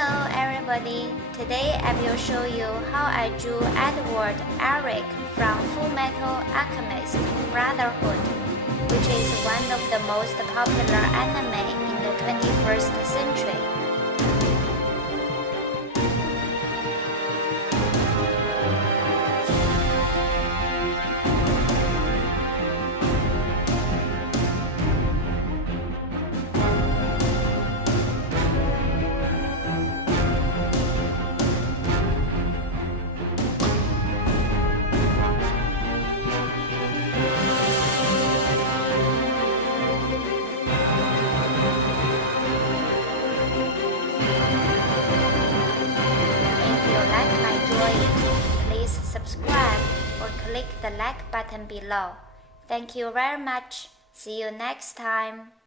Hello everybody, today I will show you how I drew Edward Elric from Fullmetal Alchemist Brotherhood, which is one of the most popular anime in the 21st century. Please subscribe or click the like button below. Thank you very much. See you next time.